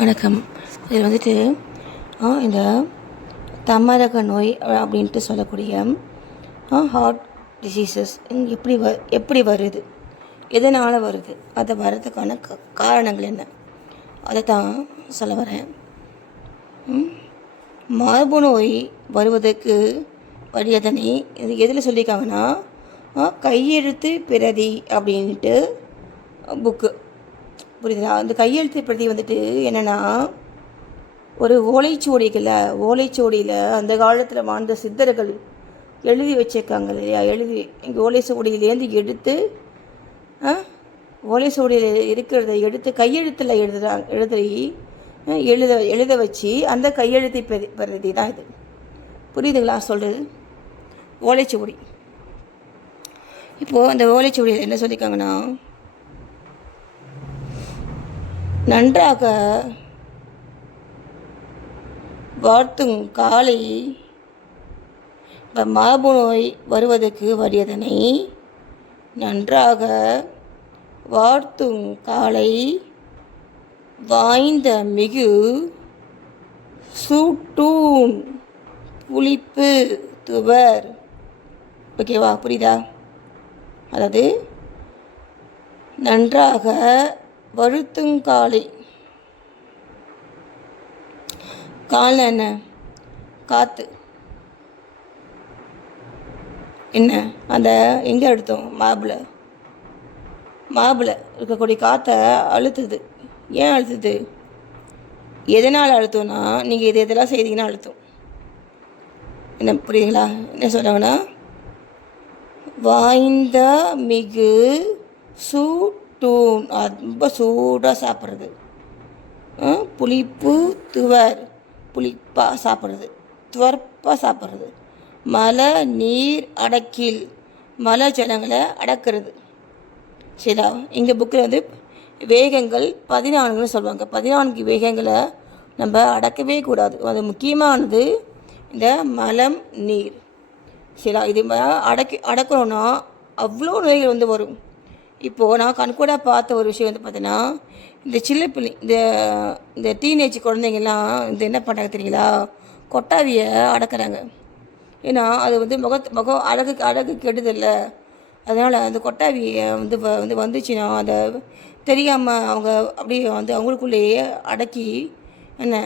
வணக்கம். இதில் வந்துட்டு இந்த தமரக நோய் அப்படின்ட்டு சொல்லக்கூடிய ஹார்ட் டிசீசஸ் எப்படி வருது, எதனால் வருது, அதை வர்றதுக்கான காரணங்கள் என்ன, அதை தான் சொல்ல வரேன். மரபு நோய் வருவதற்கு வழியதனை இது எதில் சொல்லியிருக்காங்கன்னா கையெழுத்து பிரதி அப்படின்ட்டு புக்கு, புரியுதுங்களா? அந்த கையெழுத்து பிரதி வந்துட்டு என்னென்னா, ஒரு ஓலைச்சுவடியில் அந்த காலத்தில் வாழ்ந்த சித்தர்கள் எழுதி வச்சுருக்காங்க இல்லையா, இங்கே ஓலைச்சுவடியிலேருந்து எடுத்து ஓலைச்சுவடியில் இருக்கிறத எடுத்து கையெழுத்தில் எழுத வச்சு அந்த கையெழுத்து பிரதி தான் இது. புரியுதுங்களா சொல்கிறது? ஓலைச்சுவடி. இப்போது அந்த ஓலைச்சுவடியில் என்ன சொல்லியிருக்காங்கன்னா, நன்றாக வாழ்த்தும் காலை மரபு நோய் வருவதற்கு வலியதனை நன்றாக வாழ்த்தும் காலை வாய்ந்த மிகு சூட்டூன் புளிப்பு துவர். ஓகேவா? புரியுதா? அதாவது நன்றாக வழுத்துங்காலை, கால் என்ன? காற்று என்ன? அந்த எங்கே எடுத்தோம்? மார்பில் இருக்கக்கூடிய காற்றை அழுத்துது. ஏன் அழுத்துது? எதனால் அழுத்தோன்னா, நீங்கள் இதெல்லாம் செய்தீங்கன்னா அழுத்தும். என்ன புரியுதுங்களா? என்ன சொல்கிறாங்கன்னா, வாய்ந்த மிகு சூட்டூன், ரொம்ப சூடாக சாப்பிட்றது, புளிப்பு துவர், புளிப்பாக சாப்பிட்றது, துவர்ப்பாக சாப்பிட்றது, மழை நீர் அடக்கில், மலை ஜலங்களை அடக்கிறது. சரியா? இங்கே புக்கில் வந்து வேகங்கள் 14ன்னு சொல்லுவாங்க. 14 வேகங்களை நம்ம அடக்கவே கூடாது. அது முக்கியமானது இந்த மலம் நீர். சரியா? இது அடக்கணும்னா அவ்வளோ நோய்கள் வந்து வரும். இப்போது நான் கண்கூட பார்த்த ஒரு விஷயம் வந்து பார்த்தீங்கன்னா, இந்த சில்லப்பிள்ளை, இந்த டீனேஜ் குழந்தைங்கள்லாம் என்ன பண்ணுறாங்க தெரியுங்களா? கொட்டாவியை அடக்கிறாங்க. ஏன்னா அது வந்து முகம் அழகு கெடுதில்ல. அதனால் அந்த கொட்டாவியை வந்துச்சுன்னா அதை தெரியாமல் அவங்க அப்படியே அவங்களுக்குள்ளேயே அடக்கி என்ன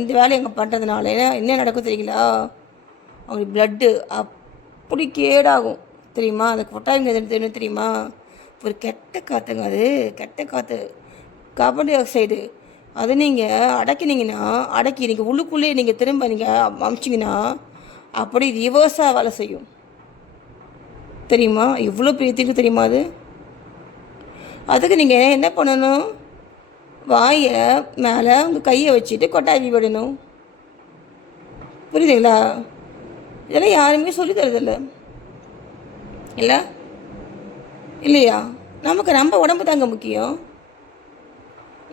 இந்த வேலையை அங்கே பண்ணுறதுனால என்ன நடக்கும் தெரியுங்களா? அவங்களுக்கு ப்ளட்டு அப்படி கேடாகும். தெரியுமா? அந்த கொட்டாய்ங்க தெரியுமா? ஒரு கெட்ட காற்றுங்க. அது கெட்ட காற்று, கார்பன் டை ஆக்சைடு. அதை நீங்கள் அடக்கி நீங்கள் உள்ளுக்குள்ளேயே நீங்கள் திரும்ப அமிச்சிங்கன்னா அப்படி ரிவர்ஸாக வேலை செய்யும். தெரியுமா? இவ்வளோ பெரிய தீங்கு தெரியுமா அது? அதுக்கு நீங்கள் என்ன பண்ணணும்? வாயை மேலே உங்கள் கையை வச்சுட்டு கொட்டாவி விடணும். புரியுதுங்களா? இதெல்லாம் யாருமே சொல்லி தரதில்லை இல்லையா? நம்ம உடம்பு தாங்க முக்கியம்.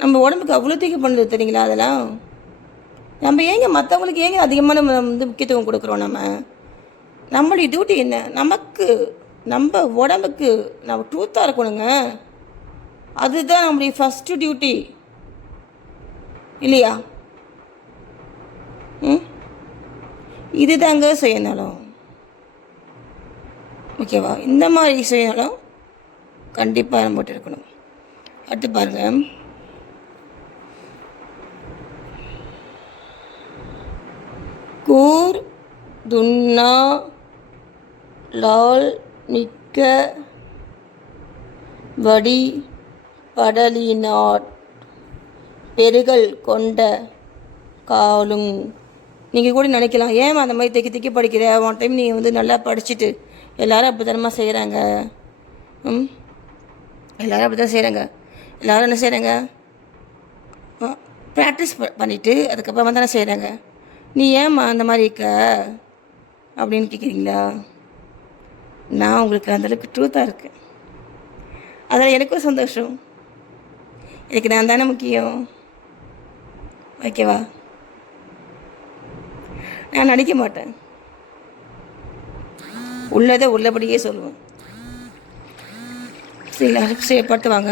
நம்ம உடம்புக்கு அவ்வளோ தீங்கு பண்ணுறது தெரியுங்களா? அதெல்லாம் நம்ம மற்றவங்களுக்கு அதிகமான முக்கியத்துவம் கொடுக்குறோம். நம்மளுடைய டியூட்டி என்ன? நம்ம உடம்புக்கு நம்ம ட்ரூத்தாக இருக்கணுங்க. அதுதான் நம்மளுடைய ஃபஸ்ட்டு டியூட்டி இல்லையா? இது தாங்க சுயநலம். ஓகேவா? இந்த மாதிரி சுயநலம் கண்டிப்பாக நம்மகிட்ட இருக்கணும். அடுத்து பாருங்கள், கூர் துன்னா லால் மிக்க வடி படலினாட் பெருகல் கொண்ட காலும். நீங்கள் கூட நினைக்கலாம், ஏன் அந்த மாதிரி திக்கி படிக்கிற? ஒன் டைம் நீ நல்லா படிச்சுட்டு. எல்லோரும் அப்படி தானமாக செய்கிறாங்க. எல்லோரும் அப்படி தான் செய்கிறாங்க. எல்லோரும் என்ன செய்கிறாங்க? ப்ராக்டிஸ் பண்ணிவிட்டு அதுக்கப்புறமா தானே செய்கிறாங்க. நீ ஏம்மா அந்த மாதிரி இருக்க அப்படின்னு கேட்குறீங்களா? நான் உங்களுக்கு அந்தளவுக்கு ட்ரூத்தாக இருக்கேன். அதில் எனக்கும் சந்தோஷம். எனக்கு நான் தானே முக்கியம். ஓகேவா? நான் நடிக்க மாட்டேன். உள்ளதை உள்ளபடியே சொல்லுவேன். சரி, படுத்து வாங்க.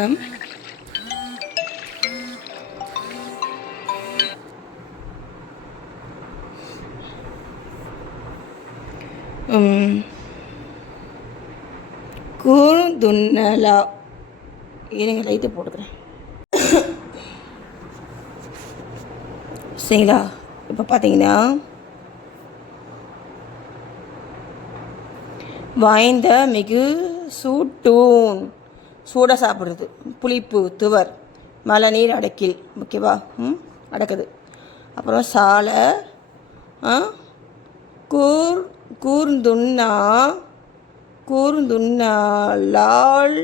கூர்ந்துண்ணலா. இருங்க லைட்டு போட்டுக்கிறேன். சரிங்களா? இப்போ பார்த்தீங்கன்னா வாய்ந்த மிகு சூட்டூன், சூடாக சாப்பிட்றது. புளிப்பு துவர், மழை நீர் அடக்கில். ஓகேவா? அடக்குது. அப்புறம் சாலை கூர்ந்துண்ணா கூர்ந்துண்ணலால்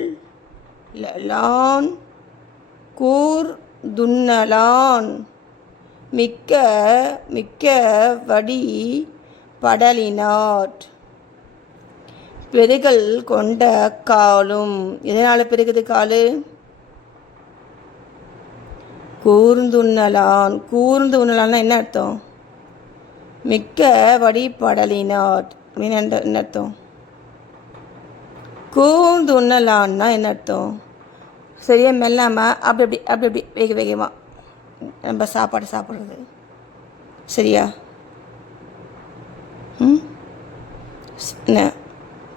லான் கூர்ந்துண்ணலான் மிக்க மிக்க வடி படலினாட். பெருகல் கொண்ட காலும். எதனால் பெருகுது காலு? கூர்ந்துண்ணலான். கூர்ந்து உண்ணலான்னா என்ன அர்த்தம்? மிக்க வடி படலினாட் அப்படின்னு என்ன அர்த்தம்? கூர்ந்து உண்ணலான்னா என்ன அர்த்தம்? சரியா மெல்லாமல் அப்படி அப்படி அப்படி அப்படி வேக வேகமாக நம்ம சாப்பாடு சாப்பிட்றது. சரியா? என்ன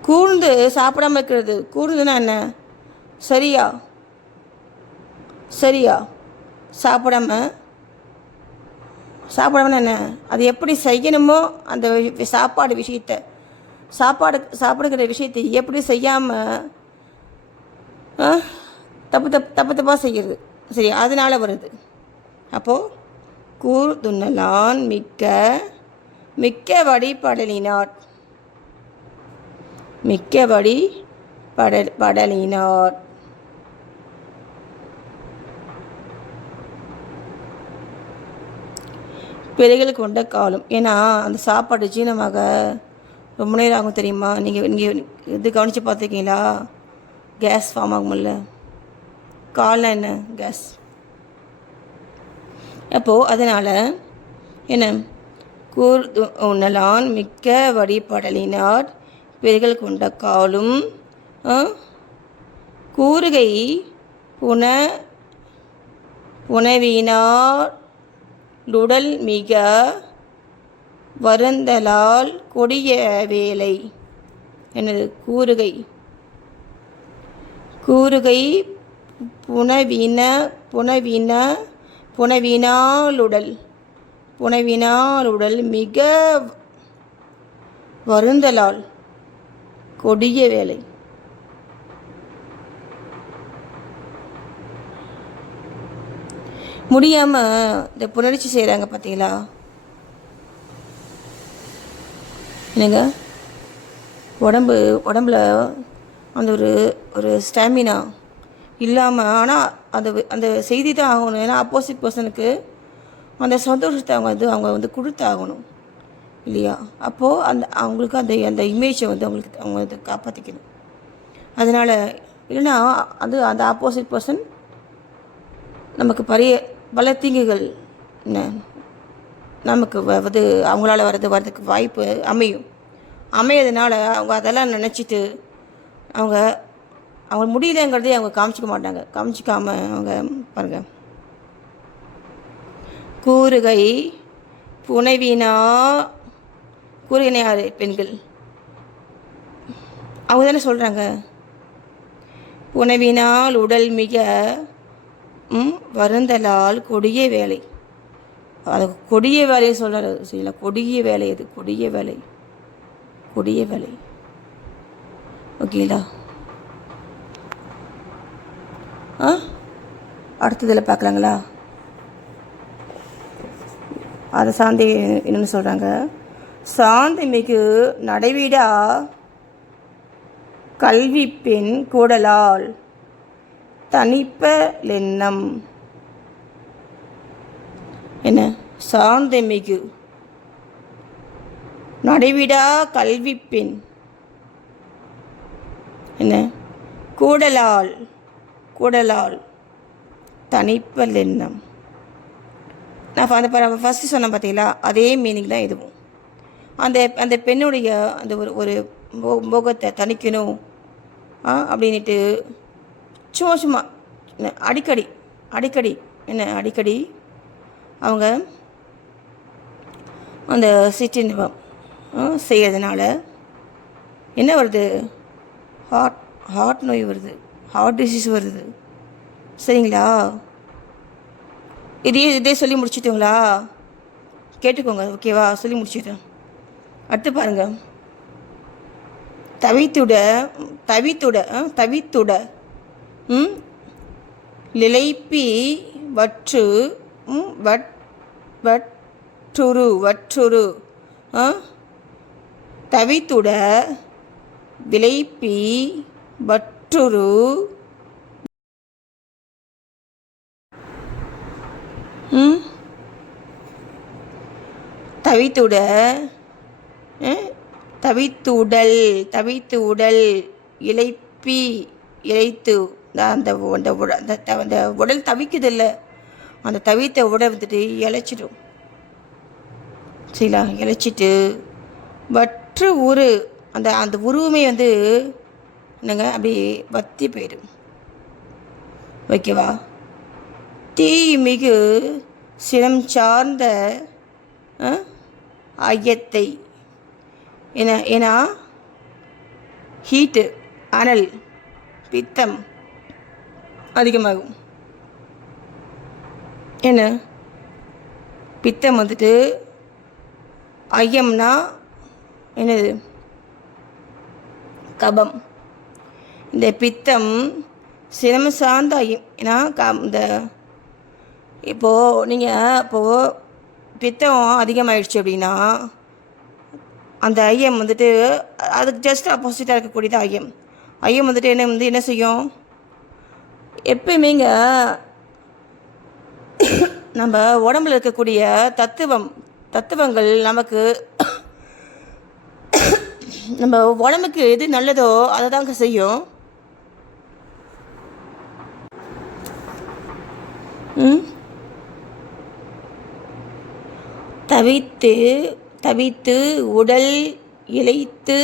கூர்ந்து சாப்பிடாம இருக்கிறது? கூர்ந்துன்னா என்ன? சரியா சரியா சாப்பிடாம என்ன? அது எப்படி செய்யணுமோ அந்த சாப்பாடுங்கிற விஷயத்தை எப்படி செய்யாமல் தப்பாக செய்கிறது. சரி, அதனால் வருது. அப்போது கூர்ந்துண்ணலான் மிக்க மிக்க வடி படலினாட். மிக்க வடி படலினாட். பெருகல் கொண்ட காலம். ஏன்னா அந்த சாப்பாடு ஜீரணமாக ரொம்ப நேரம் ஆகும் தெரியுமா? நீங்கள் இது கவனித்து பார்த்துருக்கீங்களா? கேஸ் ஃபார்ம் ஆகும்ல. கால்னா என்ன? கேஸ். அப்போது அதனால் என்ன? கூர்ந்துண்ணலான் மிக்க வடி படலினாட். பெருகல் கொண்ட காலும் கூறுகை புனவினார் உடல் மிக வருந்தலால் கொடிய வேலை. என்னது? கூறுகை புனவினாலுடல் மிக வருந்தலால் கொடிய வேலை. முடியாமல் இந்த புணர்ச்சி செய்கிறாங்க பார்த்தீங்களா? என்னங்க உடம்புல அந்த ஒரு ஸ்டாமினா இல்லாமல், ஆனால் அந்த செய்தி தான் ஆகணும். ஏன்னா ஆப்போசிட் பர்சனுக்கு அந்த சந்தோஷத்தை அவங்க கொடுத்தாகணும் இல்லையா? அப்போது அவங்களுக்கு அந்த இமேஜை அவங்க காப்பாற்றிக்கணும். அதனால் இல்லைன்னா அந்த ஆப்போசிட் பர்சன் நமக்கு பல தீங்குகள் நமக்கு அவங்களால வர்றதுக்கு வாய்ப்பு அமையதுனால அவங்க அதெல்லாம் நினச்சிட்டு அவங்க முடியலங்கிறதே அவங்க காமிச்சிக்க மாட்டாங்க. காமிச்சிக்காமல் அவங்க பாருங்கள், கூறுகை யார்? பெண்கள். அவங்க தானே சொல்கிறாங்க, புனவினால் உடல் மிக வருந்தலால் கொடிய வேலை. அது கொடிய வேலையை சொல்கிறாரு. சரிங்களா? கொடிய வேலை. அது கொடிய வேலை. ஓகேங்களா? அடுத்ததில் பார்க்கலாங்களா? அதை சாந்தி என்னென்னு சொல்கிறாங்க? சாந்தி மிகு நடைவிடா கல்வி பெண் கூடலால் தனிப்பலெண்ணம். என்ன? சாந்தி மிகு நடைவிடா கல்வி பெண் என்ன? கூடலால் தனிப்பலெண்ணம். நான் ஃபஸ்ட்டு சொன்னேன் பார்த்தீங்களா? அதே மீனிங் தான் இதுவும். அந்த பெண்ணுடைய அந்த ஒரு முகத்தை தணிக்கணும் அப்படின்ட்டு சும்மா அடிக்கடி அவங்க அந்த சிற்றின்பம் செய்யறதுனால என்ன வருது? ஹார்ட் ஹார்ட் நோய் வருது, ஹார்ட் டிசீஸ் வருது. சரிங்களா? இதே சொல்லி முடிச்சிட்டுங்களா? கேட்டுக்கோங்க, ஓகேவா? சொல்லி முடிச்சிட்டேன். அடுத்து பாருங்கள். தவித்துட தவித்துட தவித்துட லிலைப்பி வற்று வற்றுரு வற்றுரு தவித்துட விளைப்பி வற்றுரு தவித்துட தவித்துடல் இளைப்பி இழைத்து அந்த உடல் தவிக்குது இல்லை, அந்த தவித்த உடல் வந்துட்டு இழைச்சிடும். சரிங்களா? இழைச்சிட்டு வற்று உரு அந்த உருவமே வந்து என்னங்க அப்படி வத்தி போயிடும். ஓகேவா? தீ மிகு சினம் சார்ந்த ஐயத்தை ஏன்னா ஹீட்டு அனல் பித்தம் அதிகமாகும். என்ன பித்தம் வந்துட்டு ஐயம்னா என்னது? கபம். இந்த பித்தம் சிரம சார்ந்த ஐயம். ஏன்னா இந்த இப்போது பித்தம் அதிகமாகிடுச்சு அப்படின்னா அந்த ஐயம் வந்துட்டு அதுக்கு ஜஸ்ட் ஆப்போசிட்டாக இருக்கக்கூடியது ஐயம். ஐயம் வந்துட்டு என்ன செய்யும்? எப்பயுமேங்க நம்ம உடம்புல இருக்கக்கூடிய தத்துவங்கள் நமக்கு நம்ம உடம்புக்கு எது நல்லதோ அதை தாங்க செய்யும். தவித்து உடல் இளைத்து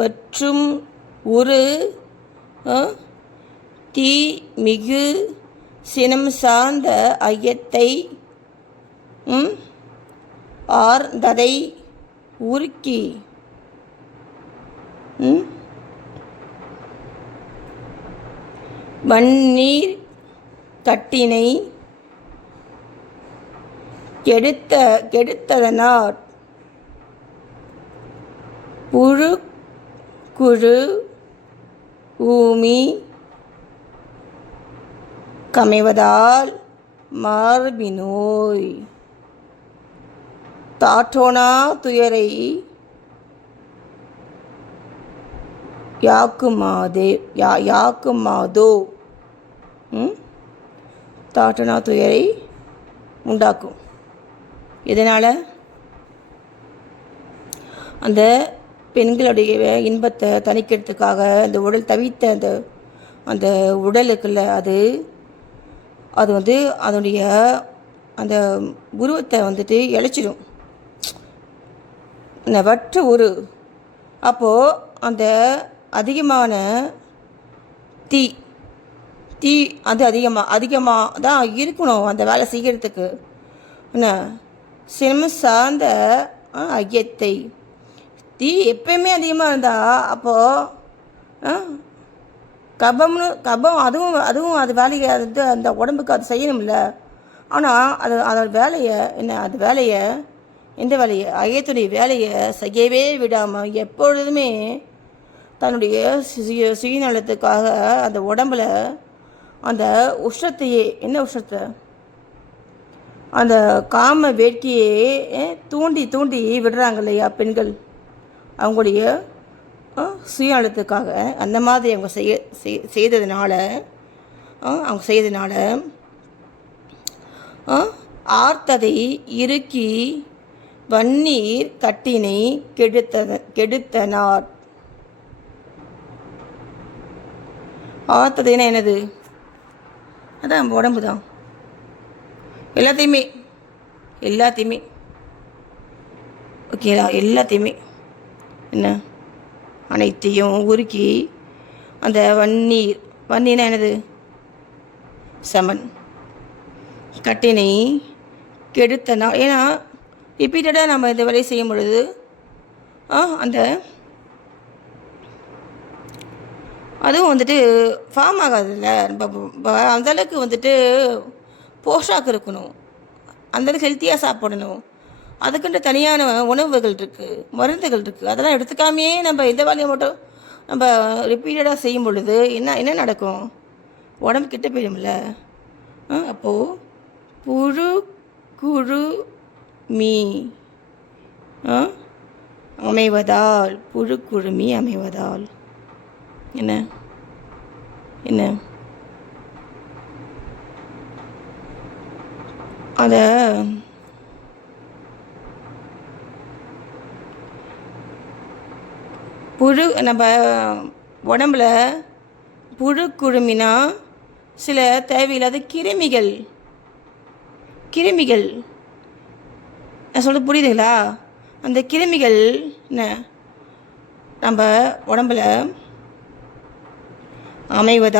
மற்றும் உரு தீ மிகு சினம் சார்ந்த ஐயத்தை ஆர்ந்ததை உருக்கி வன்னீர் கட்டினை கெடுத்ததனாற் புழு குழு ஊமி கமைவதால் மார்பினோய் தாற்றோனா துயரை யாக்குமாதோ தாற்றோனா துயரை உண்டாக்கும். இதனால் அந்த பெண்களுடைய இன்பத்தை தணிக்கிறதுக்காக அந்த உடல் தவித்த அந்த உடல் இருக்குல்ல, அது வந்து அதனுடைய அந்த உருவத்தை வந்துட்டு இழைச்சிடும். வற்று உரு. அப்போது அந்த அதிகமான தீ அது அதிகமாக தான் இருக்கணும் அந்த வேலை செய்கிறதுக்கு. என்ன சிரம சார்ந்த ஐயத்தை தீ எப்பயுமே அதிகமாக இருந்தால் அப்போது கபம் அதுவும் அது வேலையை வந்து அந்த உடம்புக்கு அது செய்யணும்ல. ஆனால் அதோட வேலையை எந்த வேலையை ஐயத்துடைய வேலையை செய்யவே விடாமல் எப்பொழுதுமே தன்னுடைய சுயநலத்துக்காக அந்த உடம்பில் அந்த உஷ்ணத்தையே உஷ்ணத்தை அந்த காம வேட்கையே தூண்டி விடுறாங்க இல்லையா பெண்கள், அவங்களுடைய சுயநலத்துக்காக. அந்த மாதிரி அவங்க செய்ததுனால ஆர்த்ததை இறுக்கி வன்னீர் கட்டினை கெடுத்தனார். ஆர்த்ததைன்னா என்னது? அதான் நம்ம உடம்பு தான். எல்லாத்தையுமே ஓகேங்களா? எல்லாத்தையுமே என்ன அனைத்தையும் உருக்கி அந்த வன்னினா என்னது? சமன் கட்டினை கெடுத்தனா. ஏன்னா ரிப்பீட்டடாக நம்ம இந்த வேலையை செய்யும் பொழுது அந்த அதுவும் வந்துட்டு ஃபார்ம் ஆகாதுல்ல. அந்தளவுக்கு வந்துட்டு போஷாக்கு இருக்கணும், அந்தளவுக்கு ஹெல்த்தியாக சாப்பிடணும். அதுக்குன்ற தனியான உணவுகள் இருக்குது, மருந்துகள் இருக்குது. அதெல்லாம் எடுத்துக்காமையே நம்ம இந்த வேலையை மட்டும் நம்ம ரிப்பீட்டடாக செய்யும் பொழுது என்ன என்ன நடக்கும்? உடம்பு கெட்டு போயிடும்ல. அப்போது புழு குழு மீ அமைவதால், புழு குழுமி அமைவதால் என்ன என்ன அதை நம்ம உடம்புல புழு குழுமினா சில தேவையில்லாத கிருமிகள் நான் சொல்கிறது புரியுதுங்களா? அந்த கிருமிகள் என்ன நம்ம உடம்புல அமைவதா